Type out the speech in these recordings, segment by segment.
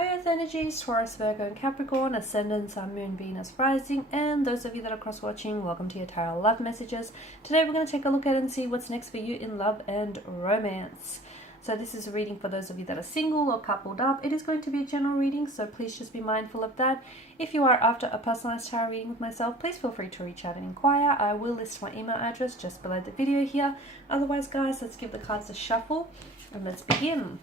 High Earth energies, Taurus, Virgo, and Capricorn, Ascendant, Sun, Moon, Venus, Rising, and those of you that are cross-watching, welcome to your tarot love messages. Today we're going to take a look at and see what's next for you in love and romance. So this is a reading for those of you that are single or coupled up. It is going to be a general reading, so please just be mindful of that. If you are after a personalized tarot reading with myself, please feel free to reach out and inquire. I will list my email address just below the video here. Otherwise, guys, let's give the cards a shuffle and let's begin.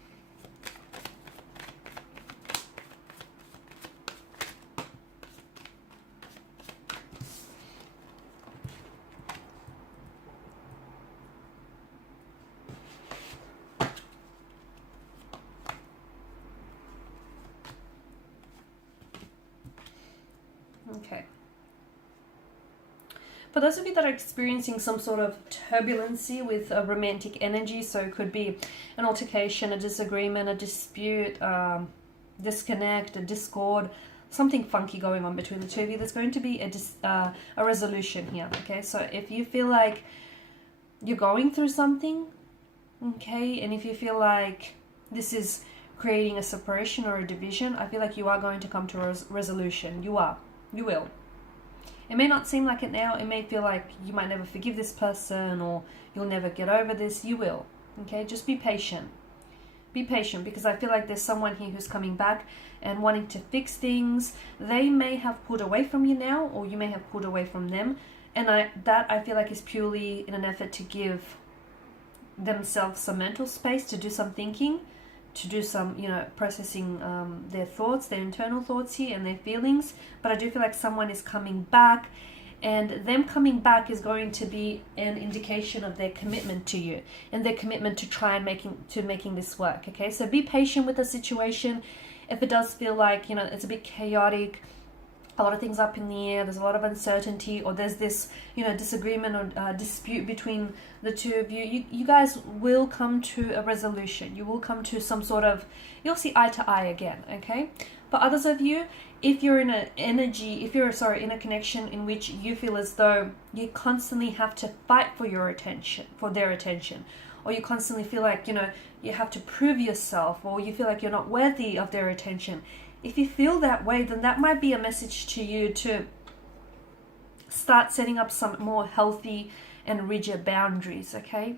Okay. For those of you that are experiencing some sort of turbulency with a romantic energy, so it could be an altercation, a disagreement, a dispute, disconnect, a discord, something funky going on between the two of you, there's going to be a resolution here, okay? So if you feel like you're going through something, okay, and if you feel like this is creating a separation or a division, I feel like you are going to come to a resolution. You will. It may not seem like it now. It may feel like you might never forgive this person or you'll never get over this. You will. Okay, just be patient. Be patient, because I feel like there's someone here who's coming back and wanting to fix things. They may have pulled away from you now, or you may have pulled away from them. And I feel like is purely in an effort to give themselves some mental space to do some thinking, to do some, processing their thoughts, their internal thoughts here and their feelings. But I do feel like someone is coming back, and them coming back is going to be an indication of their commitment to you and their commitment to try and making this work. Okay, so be patient with the situation. If it does feel like, it's a bit chaotic, a lot of things up in the air, there's a lot of uncertainty, or there's this, disagreement or dispute between the two of you, you guys will come to a resolution. You will come to some sort of, you'll see eye to eye again, okay? But others of you, if you're in an energy, in a connection in which you feel as though you constantly have to fight for their attention, or you constantly feel like, you have to prove yourself, or you feel like you're not worthy of their attention, if you feel that way, then that might be a message to you to start setting up some more healthy and rigid boundaries, okay?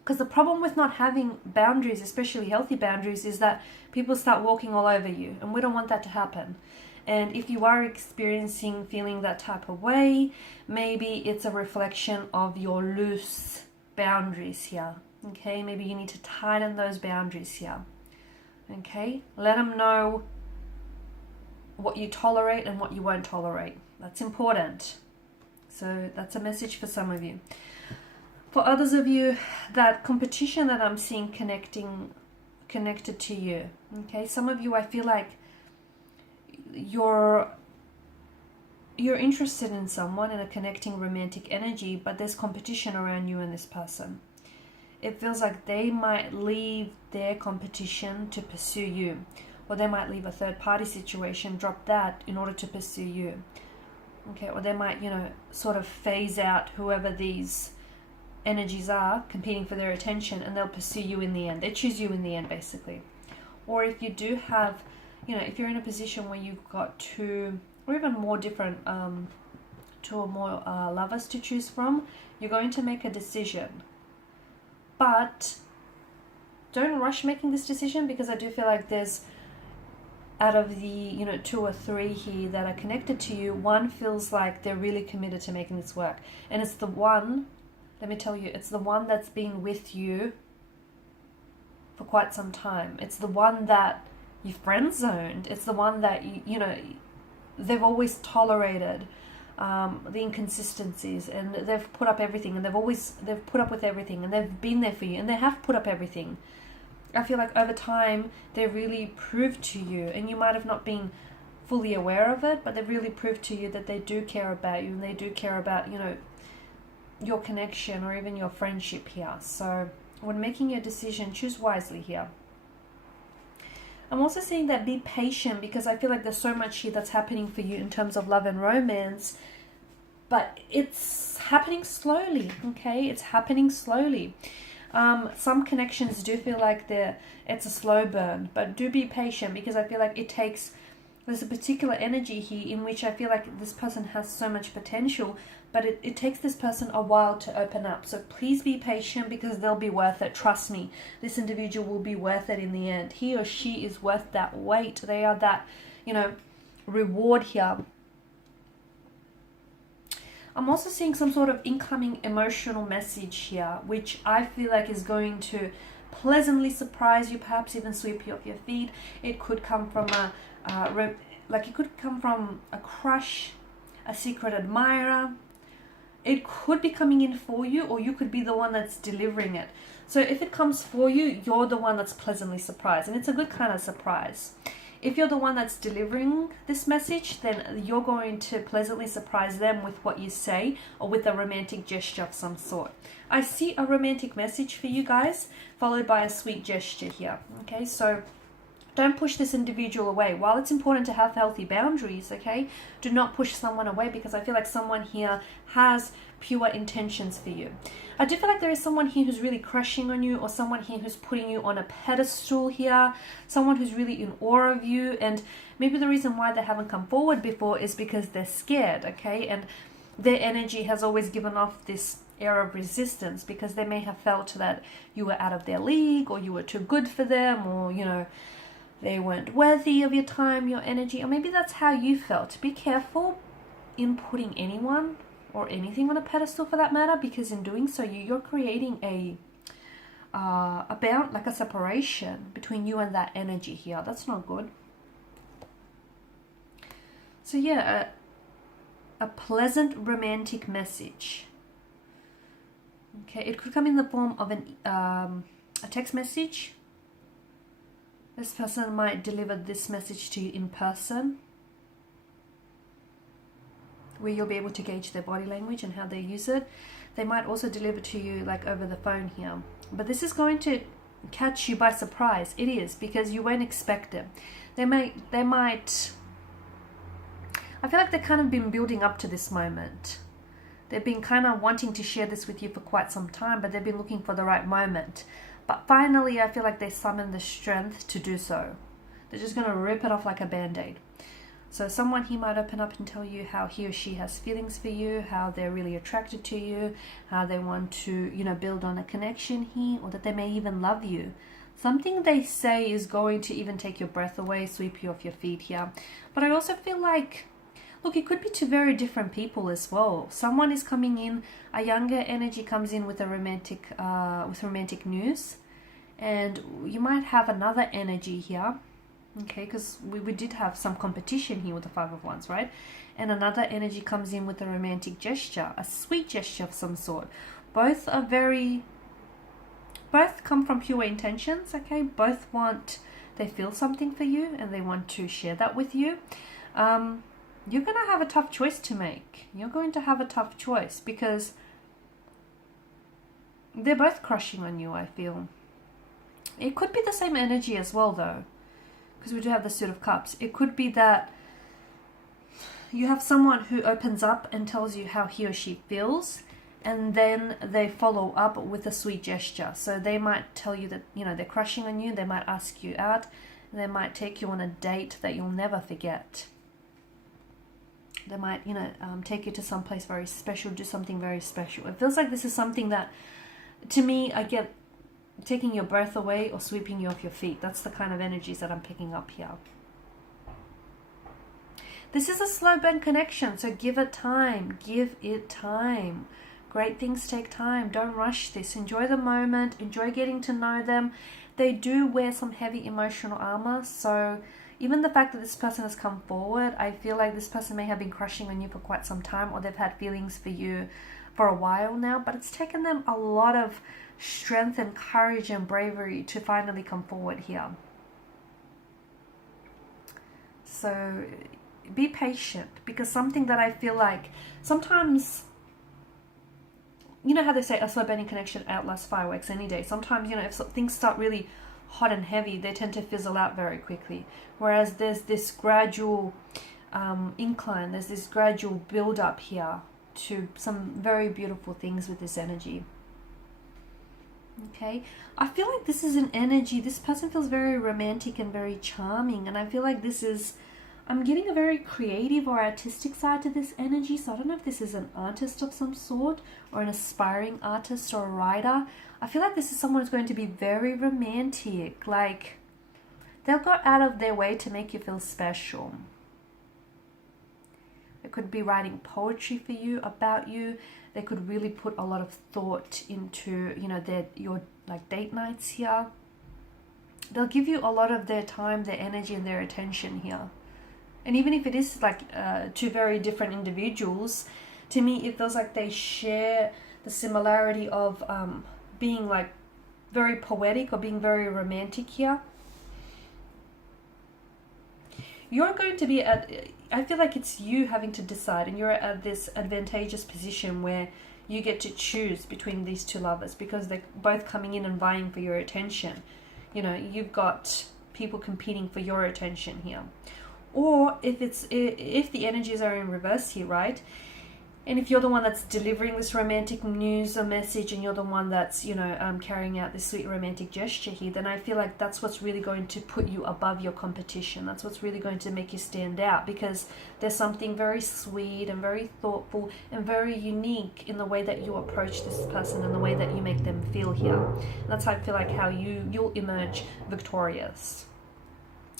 Because the problem with not having boundaries, especially healthy boundaries, is that people start walking all over you, and we don't want that to happen. And if you are feeling that type of way, maybe it's a reflection of your loose boundaries here, okay? Maybe you need to tighten those boundaries here. Okay, let them know what you tolerate and what you won't tolerate. That's important. So that's a message for some of you. For others of you, that competition that I'm seeing connected to you. Okay, some of you, I feel like you're interested in someone, in a connecting romantic energy, but there's competition around you and this person. It feels like they might leave their competition to pursue you, or they might leave a third-party situation, drop that in order to pursue you. Okay, or they might, sort of phase out whoever these energies are competing for their attention, and they'll pursue you in the end. They choose you in the end, basically. Or if you do have, if you're in a position where you've got two or even more different, two or more lovers to choose from, you're going to make a decision. But don't rush making this decision, because I do feel like there's, out of the, two or three here that are connected to you, one feels like they're really committed to making this work. And it's the one, let me tell you, it's the one that's been with you for quite some time. It's the one that you friend-zoned. It's the one that, they've always tolerated the inconsistencies, and they've put up everything, and they've put up with everything, and they've been there for you, and they have put up everything. I feel like over time they really proved to you, and you might have not been fully aware of it, but they've really proved to you that they do care about you, and they do care about, your connection or even your friendship here. So when making your decision, choose wisely here. I'm also saying that be patient, because I feel like there's so much here that's happening for you in terms of love and romance, but it's happening slowly, okay? It's happening slowly. Some connections do feel like it's a slow burn, but do be patient, because I feel like there's a particular energy here in which I feel like this person has so much potential, but it takes this person a while to open up. So please be patient, because they'll be worth it. Trust me, this individual will be worth it in the end. He or she is worth that wait. They are that, reward here. I'm also seeing some sort of incoming emotional message here, which I feel like is going to pleasantly surprise you, perhaps even sweep you off your feet. It could come from it could come from a crush, a secret admirer. It could be coming in for you, or you could be the one that's delivering it. So if it comes for you, you're the one that's pleasantly surprised, and it's a good kind of surprise. If you're the one that's delivering this message, then you're going to pleasantly surprise them with what you say, or with a romantic gesture of some sort. I see a romantic message for you guys, followed by a sweet gesture here. Okay, so don't push this individual away. While it's important to have healthy boundaries, okay, do not push someone away, because I feel like someone here has pure intentions for you. I do feel like there is someone here who's really crushing on you, or someone here who's putting you on a pedestal here, someone who's really in awe of you, and maybe the reason why they haven't come forward before is because they're scared, okay, and their energy has always given off this air of resistance, because they may have felt that you were out of their league, or you were too good for them, or, they weren't worthy of your time, your energy, or maybe that's how you felt. Be careful in putting anyone or anything on a pedestal, for that matter, because in doing so, you're creating a bound, like a separation between you and that energy here. That's not good. So yeah, a pleasant romantic message. Okay, it could come in the form of a text message. This person might deliver this message to you in person, where you'll be able to gauge their body language and how they use it. They might also deliver to you like over the phone here. But this is going to catch you by surprise. It is, because you won't expect it. They might, I feel like they've kind of been building up to this moment. They've been kind of wanting to share this with you for quite some time, but they've been looking for the right moment. But finally, I feel like they summoned the strength to do so. They're just going to rip it off like a band-aid. So someone here might open up and tell you how he or she has feelings for you, how they're really attracted to you, how they want to, build on a connection here, or that they may even love you. Something they say is going to even take your breath away, sweep you off your feet here. But I also feel like, look, it could be two very different people as well. Someone is coming in, a younger energy comes in with a romantic news, and you might have another energy here, okay, because we did have some competition here with the Five of Wands, right? And another energy comes in with a romantic gesture, a sweet gesture of some sort. Both come from pure intentions, okay? Both they feel something for you, and they want to share that with you. You're going to have a tough choice to make. You're going to have a tough choice, because they're both crushing on you, I feel. It could be the same energy as well, though, because we do have the Suit of Cups. It could be that you have someone who opens up and tells you how he or she feels, and then they follow up with a sweet gesture. So they might tell you that, they're crushing on you. They might ask you out. And they might take you on a date that you'll never forget. They might, take you to some place very special, do something very special. It feels like this is something that, to me, I get taking your breath away or sweeping you off your feet. That's the kind of energies that I'm picking up here. This is a slow burn connection, so give it time. Give it time. Great things take time. Don't rush this. Enjoy the moment. Enjoy getting to know them. They do wear some heavy emotional armor, so even the fact that this person has come forward, I feel like this person may have been crushing on you for quite some time, or they've had feelings for you for a while now, but it's taken them a lot of strength and courage and bravery to finally come forward here. So be patient, because something that I feel like sometimes, you know how they say a slow burning connection outlasts fireworks any day. Sometimes, if things start really hot and heavy, they tend to fizzle out very quickly. Whereas there's this gradual incline, there's this gradual build up here to some very beautiful things with this energy. Okay, I feel like this is an energy, this person feels very romantic and very charming, and I feel like this is, I'm getting a very creative or artistic side to this energy. So I don't know if this is an artist of some sort or an aspiring artist or a writer. I feel like this is someone who's going to be very romantic. Like, they'll go out of their way to make you feel special. They could be writing poetry for you, about you. They could really put a lot of thought into, you know, your like date nights here. They'll give you a lot of their time, their energy, and their attention here. And even if it is like two very different individuals, to me it feels like they share the similarity of being like very poetic or being very romantic here. You're going to be at, I feel like it's you having to decide, and you're at this advantageous position where you get to choose between these two lovers because they're both coming in and vying for your attention. You know, you've got people competing for your attention here. Or if the energies are in reverse here, right? And if you're the one that's delivering this romantic news or message, and you're the one that's, you know, carrying out this sweet romantic gesture here, then I feel like that's what's really going to put you above your competition. That's what's really going to make you stand out, because there's something very sweet and very thoughtful and very unique in the way that you approach this person and the way that you make them feel here. And that's how I feel like how you'll emerge victorious.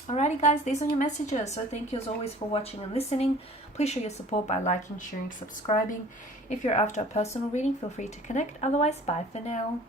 Alrighty guys, these are your messages. So thank you as always for watching and listening. Please show your support by liking, sharing, subscribing. If you're after a personal reading, feel free to connect. Otherwise, bye for now.